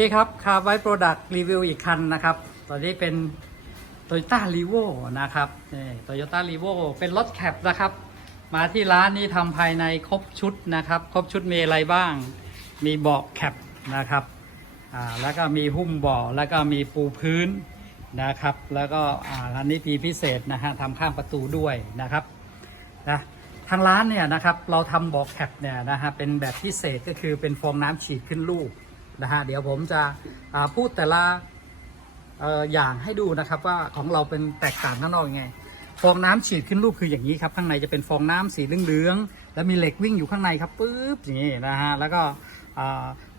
นี่ครับคาร์ไวโปรดักต์รีวิวอีกคันนะครับ ตอนนี้เป็น t o y ยต้ารีโวนะครับนี่โตโยต้ารีโวเป็นรถแคปนะครับ มาที่ร้านนี้ทำภายในครบชุดนะครับ ครบชุดมีอะไรบ้าง มีเบาะแคปนะครับอ่าแล้วก็มีหุ้มเบาะแล้วก็มีปูพื้นนะครับ แล้วก็อ่าอันนี้มีพิเศษนะฮะทำข้างประตูด้วยนะครับนะทางร้านเนี่ยนะครับเราทำเบาะแคปเนี่ยนะฮะเป็นแบบพิเศษก็คือเป็นฟองน้ำฉีดขึ้นลูก นะฮะเดี๋ยวผมจะพูดแต่ละออย่างให้ดูนะครับว่าของเราเป็นแตกต่างข้างนอกยังไง ฟองน้ำฉีดขึ้นรูปคืออย่างนี้ครับข้างในจะเป็นฟองน้ำสีเหลืองๆแล้วมีเหล็กวิ่งอยู่ข้างในครับปุ๊บอย่างนี้นะฮะแล้วก็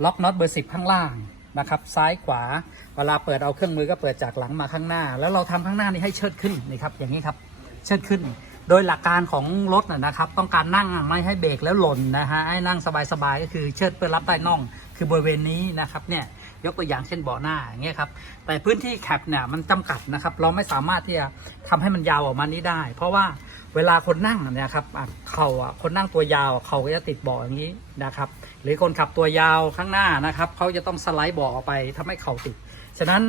ล็อกน็อตเบอร์สิบข้างล่างนะครับซ้ายขวาเวลาเปิดเอาเครื่องมือก็เปิดจากหลังมาข้างหน้า แล้วเราทำข้างหน้านี่ให้เชิดขึ้นนี่ครับอย่างนี้ครับเชิดขึ้น โดยหลักการของรถนะนะครับ ต้องการนั่งไม่ให้เบรกแล้วหล่นนะฮะให้นั่งสบายๆก็คือเชิดเพื่อรับใต้น่อง คือบริเวณนี้นะครับเนี่ยยกตัวอย่างเช่นเบาะหน้าอย่างเงี้ยครับแต่พื้นที่แคปเนี่ยมันจำกัดนะครับ เราไม่สามารถที่จะทำให้มันยาวออกมานี้ได้ เพราะว่าเวลาคนนั่งเนี่ยครับอะเข่าอะคนนั่งตัวยาวเข่าก็จะติดเบาะอย่างนี้นะครับ หรือคนขับตัวยาวข้างหน้านะครับเขาจะต้องสไลด์เบาะออกไปทำให้เข่าติดฉะนั้น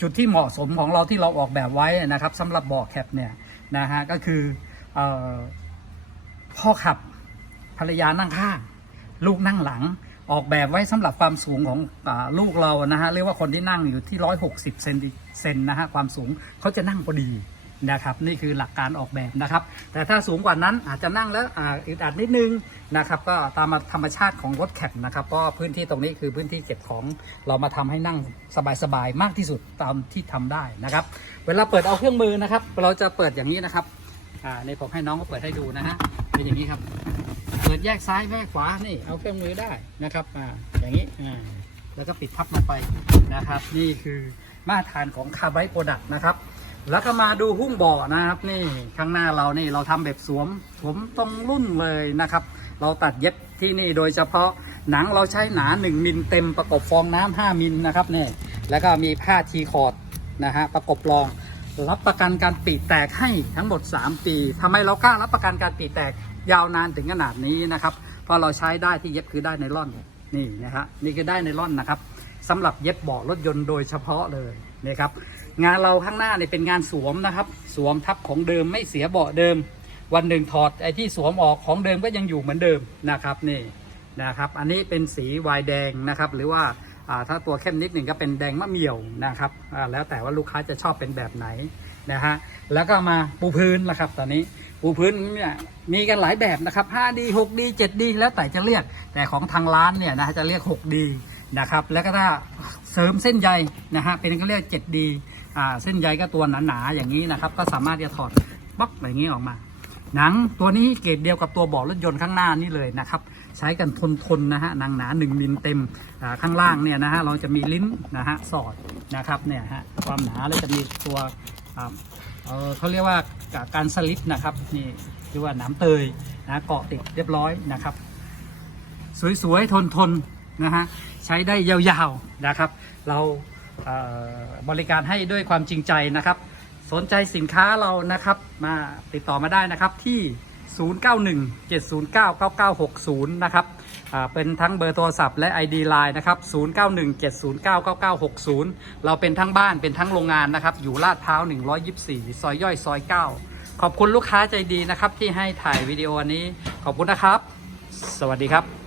จุดที่เหมาะสมของเราที่เราออกแบบไว้นะครับสำหรับเบาะแคปเนี่ยนะฮะก็คือออพ่อขับภรรยานั่งข้าง ลูกนั่งหลัง ออกแบบไว้สำหรับความสูงของอลูกเรานะฮะเรียกว่าคนที่นั่งอยู่ที่ 160เซนติเซนนะฮะความสูงเขาจะนั่งพอดีนะครับนี่คือหลักการออกแบบนะครับ แต่ถ้าสูงกว่านั้นอาจจะนั่งแล้วอึดอัดนิดนึงนะครับ ก็ตามธรรมชาติของรถแคปนะครับเพราะพื้นที่ตรงนี้คือพื้นที่เก็บของเรามาทำให้นั่งสบายๆมากที่สุดตามที่ทำได้นะครับ เวลาเปิดเอาเครื่องมือนะครับ เราจะเปิดอย่างนี้นะครับอ่าในผมให้น้องก็เปิดให้ดูนะฮะเป็นอย่างนี้ครับ เปิดแยกซ้ายแยกขวา นี่เอาเครื่องมือได้นะครับอ่าอย่างนี้อ่าแล้วก็ปิดทับลงไปนะครับ นี่คือมาตรฐานของคาร์ไบโปรดักต์นะครับ แล้วก็มาดูหุ้มเบาะนะครับ นี่ข้างหน้าเรานี่เราทำแบบสวมสวมตรงรุ่นเลยนะครับ เราตัดเย็บที่นี่โดยเฉพาะหนังเราใช้หนา 1 มิลเต็มประกบฟองน้ำ5มิลนะครับนี่แล้วก็มีผ้าทีคอร์ดนะฮะประกบรอง รับประกันการปีแตกให้ทั้งหมด 3 ปีทำไมเรากล้ารับประกันการปีแตกยาวนานถึงขนาดนี้นะครับ เพราะเราใช้ได้ที่เย็บคือได้ในร่อนนี่นะฮะนี่คือได้ในร่อนนะครับสำหรับเย็บเบาะรถยนต์โดยเฉพาะเลยนี่ครับงานเราข้างหน้าเนี่ยเป็นงานสวมนะครับ สวมทับของเดิมไม่เสียเบาะเดิม วันหนึ่งถอดไอ้ที่สวมออกของเดิมก็ยังอยู่เหมือนเดิมนะครับนี่นะครับ อันนี้เป็นสีวายแดงนะครับ หรือว่า ถ้าตัวเข้มนิดหนึ่งก็เป็นแดงมะเหมี่ยวนะครับแล้วแต่ว่าลูกค้าจะชอบเป็นแบบไหนนะฮะแล้วก็มาปูพื้นละครับ ตอนนี้ปูพื้นเนี่ยมีกันหลายแบบนะครับ 5D 6D 7D แล้วแต่จะเรียกแต่ของทางร้านเนี่ยนะฮะจะเรียก 6D นะครับแล้วก็ถ้าเสริมเส้นใยนะฮะเป็นก็เรียก 7D อ่าเส้นใยก็ตัวหนาๆอย่างนี้นะครับ ก็สามารถจะถอดบล็อกอย่างนี้ออกมา หนังตัวนี้เกรดเดียวกับตัวเบาะรถยนต์ข้างหน้านี่เลยนะครับ ใช้กันทนๆนนะฮะหนังหนา1มิลเต็มข้างล่างเนี่ยนะฮะเราจะมีลิ้นนะฮะสอดนะครับเนี่ยฮะความหนาแล้วจะมีตัวเเขาเรียกว่าการสลิปนะครับนี่เรียกว่าน้ำเตยนะเกาะติดเรียบร้อยนะครับ สวยๆทนๆนนะฮะใช้ได้ยาวๆนะครับ เราเบริการให้ด้วยความจริงใจนะครับ นใจสินค้าเรานะครับ มาติดต่อมาได้นะครับที่ 0917099960 นะครับอ่าเป็นทั้งเบอร์โทรศัพท์และ ID Line นะครับ 0917099960 เราเป็นทั้งบ้านเป็นทั้งโรงงานนะครับ อยู่ลาดพร้าว 124 ซอยย่อยซอย 9 ขอบคุณลูกค้าใจดีนะครับ ที่ให้ถ่ายวิดีโออันนี้ ขอบคุณนะครับ สวัสดีครับ